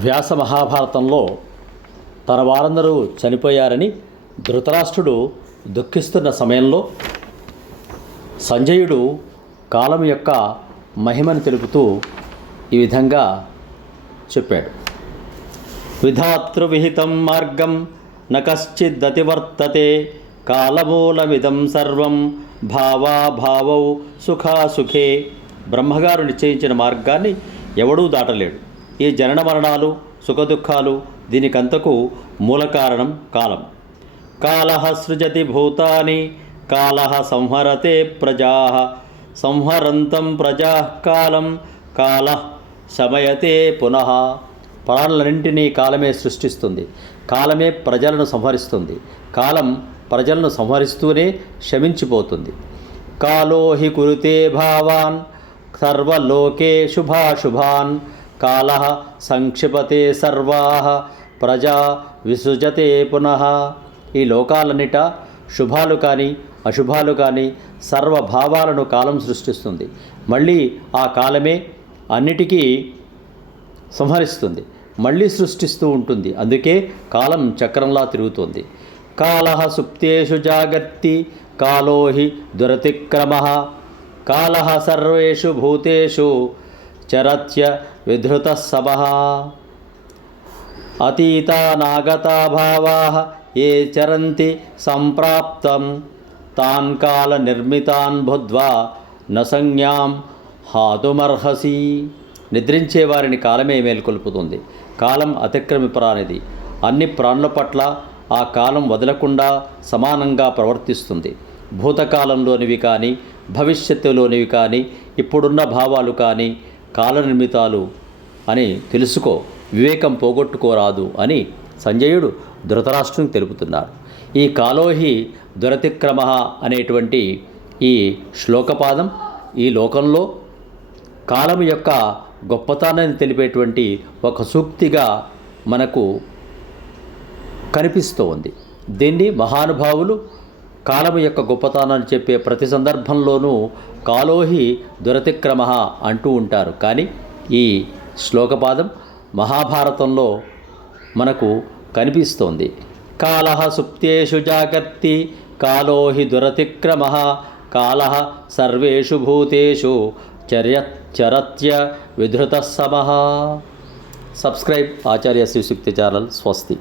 వ్యాస మహాభారతంలో తన వారందరూ చనిపోయారని ధృతరాష్ట్రుడు దుఃఖిస్తున్న సమయంలో సంజయుడు కాలం యొక్క మహిమను తెలుపుతూ ఈ విధంగా చెప్పాడు. విధాతృవిహితం మార్గం న కశ్చిదతివర్తతే కాలమూలమిదం సర్వం భావాభావౌ సుఖాసుఖే. బ్రహ్మగారు నిశ్చయించిన మార్గాన్ని ఎవడూ దాటలేడు. ఈ జనన మరణాలు సుఖదుఖాలు దీనికంతకు మూల కారణం కాలం. కాలః సృజతి భూతాని కాలః సంహరతే ప్రజాః సంహరంతం ప్రజాః కాలం కాలః శమయతే పునః. ప్రాణులన్నింటినీ కాలమే సృష్టిస్తుంది, కాలమే ప్రజలను సంహరిస్తుంది, కాలం ప్రజలను సంహరిస్తూనే శమించిపోతుంది. కాలో హి కురుతే భావాన్ సర్వలోకే శుభాశుభాన్ కాలః సంక్షిపతే సర్వాః ప్రజా విసృజతే పునః. ఈ లోకాలన్నిట శుభాలు కానీ అశుభాలు కానీ సర్వభావాలను కాలం సృష్టిస్తుంది. మళ్ళీ ఆ కాలమే అన్నిటికీ సంహరిస్తుంది, మళ్ళీ సృష్టిస్తూ ఉంటుంది. అందుకే కాలం చక్రంలా తిరుగుతుంది. కాలః సుప్తేషు జాగర్తి కాలో హి దురతిక్రమః కాలః సర్వేషు భూతేషు చరత్య విధృతః సమః. అతీతానాగతా భావాః ఏ చరంతి సంప్రాప్తం తాన్ కాల నిర్మితాన్ బుద్ధ్వా న సంజ్ఞాం హాతుమర్హసి. నిద్రించే వారిని కాలమే మేల్కొల్పుతుంది. కాలం అతిక్రమిపరానిది. అన్ని ప్రాణుల పట్ల ఆ కాలం వదలకుండా సమానంగా ప్రవర్తిస్తుంది. భూతకాలంలోనివి కానీ భవిష్యత్తులోనివి కానీ ఇప్పుడున్న భావాలు కానీ కాల నిర్మితాలు అని తెలుసుకో, వివేకం పోగొట్టుకోరాదు అని సంజయుడు ధృతరాష్ట్రునికి తెలుపుతున్నాడు. ఈ కాలోహి దురతిక్రమ అనేటువంటి ఈ శ్లోకపాదం ఈ లోకంలో కాలం యొక్క గొప్పతనాన్ని తెలిపేటువంటి ఒక సూక్తిగా మనకు కనిపిస్తూ ఉంది. దీన్ని మహానుభావులు కాలము యొక్క గొప్పతనాన్ని చెప్పే ప్రతి సందర్భంలోనూ కాలోహి దురతిక్రమ అంటూ ఉంటారు. కానీ ఈ శ్లోకపాదం మహాభారతంలో మనకు కనిపిస్తోంది. కాలః సుప్తేషు జాగర్తి కాలోహి దురతిక్రమ కాలః సర్వేషు భూతేషు చరత్య విధృతః సమః. సబ్స్క్రైబ్ ఆచార్య శివశక్తి ఛానల్. స్వస్తి.